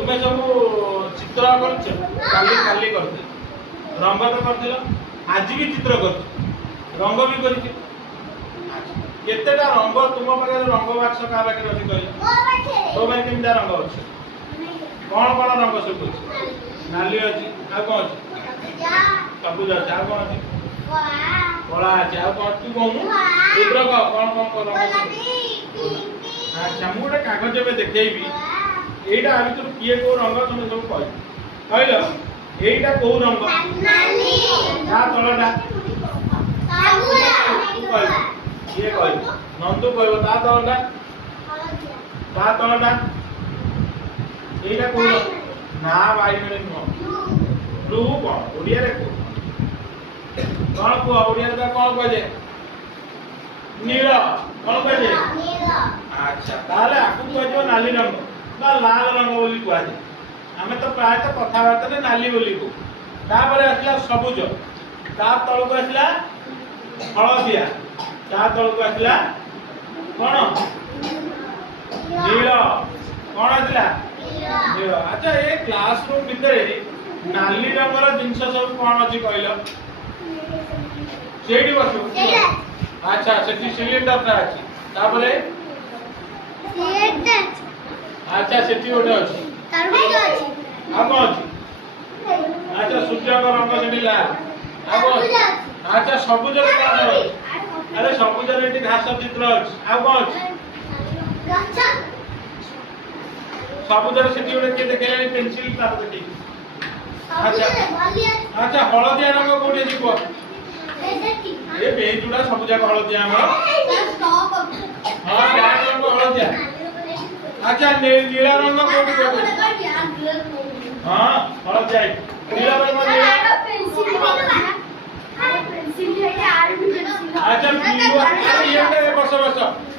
तुम्हें सब चित्र काली करते रंग तो कर आज भी चित्र कर रंग भी कर केतेटा रंग तुम पाखे रंग बाक्स क्या पाखे अच्छी कह तो भाई केमता रंग अच्छे कौन कौन रंग सब अच्छे नाली अच्छी आ कौन अच्छे सबुज अच्छे आ कौन अच्छे कला अच्छे आ कौन तू कहूँ रुद्र कह कौन कौन रंग अच्छा मुझे कागज में देखी এইটা ভিতর কিয়ে কো রঙ তুমি সব কই কইলো এইটা কো রঙ নালি তা তলটা সাগুরা কই কিয়ে কই নন্দু কইবো তা তলটা এইটা কো না বাইরে নো ব্লু কো ওড়িয়া রে কো কোন কো ওড়িয়া রে কোন কইলে নীল কোন কইলে নীল আচ্ছা তাহলে আকু কইবো নালি রঙ लाल रंग बोली कहुए आम तो प्राय कथबार्ता नाली बोली को आसला सबुज ता तल को आसला हलदिया ता तल को आसला कौन नील कौन आसला नील अच्छा ये क्लासरूम भितर नाली रंगर जिनस सब कौन अच्छी कहल से बस अच्छा से सिलिंडर अच्छी अच्छा सेठी गोटे अछि तरबूज अछि आ को अछि अच्छा सूर्य का रंग सेठी लाल आ को अच्छा सबुज रे कोन अछि अरे सबुज रे एठी घास चित्र अछि आ को अछि गछ सबुज रे सेठी गोटे के देखेलानी पेंसिल तार देखि अच्छा अच्छा हळदिया रंग कोठी जिवो ए बेजुडा सबुज का हळदिया हमर हां ब्लैक रंग हळदिया अच्छा नीला रंग कोठी कोठी हां हळ जाय नीला रंग पेंसिल है आर भी पेंसिल अच्छा ब्लू ये बस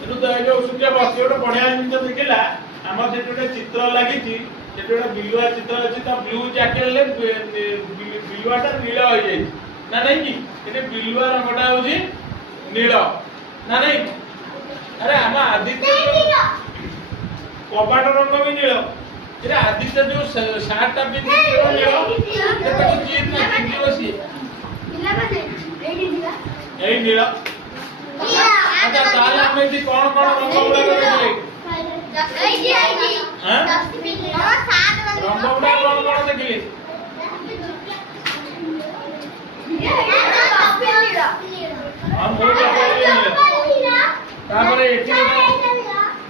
एटु जो सूर्य बस एटा बढ़िया जिंस देखिला हमर सेटोटे चित्र लागि छि सेटोटे बिलुआ चित्र अछि त ब्लू जैकेट ले बिलुआटा नीला हो जाय ना नहीं कि एटे बिलुआ रंगटा होजी नीला ना नहीं अरे हम आदित्य कबाट रंग भी नील एरा आदित्य जो शर्ट टा भी नील ये तो चीज ना चिंती बसी नीला बने एई नील अच्छा ताले हम इति कोन कोन रंग उडा देखले एई हां 10 मिनट और 7 रंग उडा कोन कोन देखले हां मोर नील तापरे एठी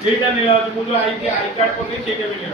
एटा नील जो आई कार्ड पके सेटा भी नील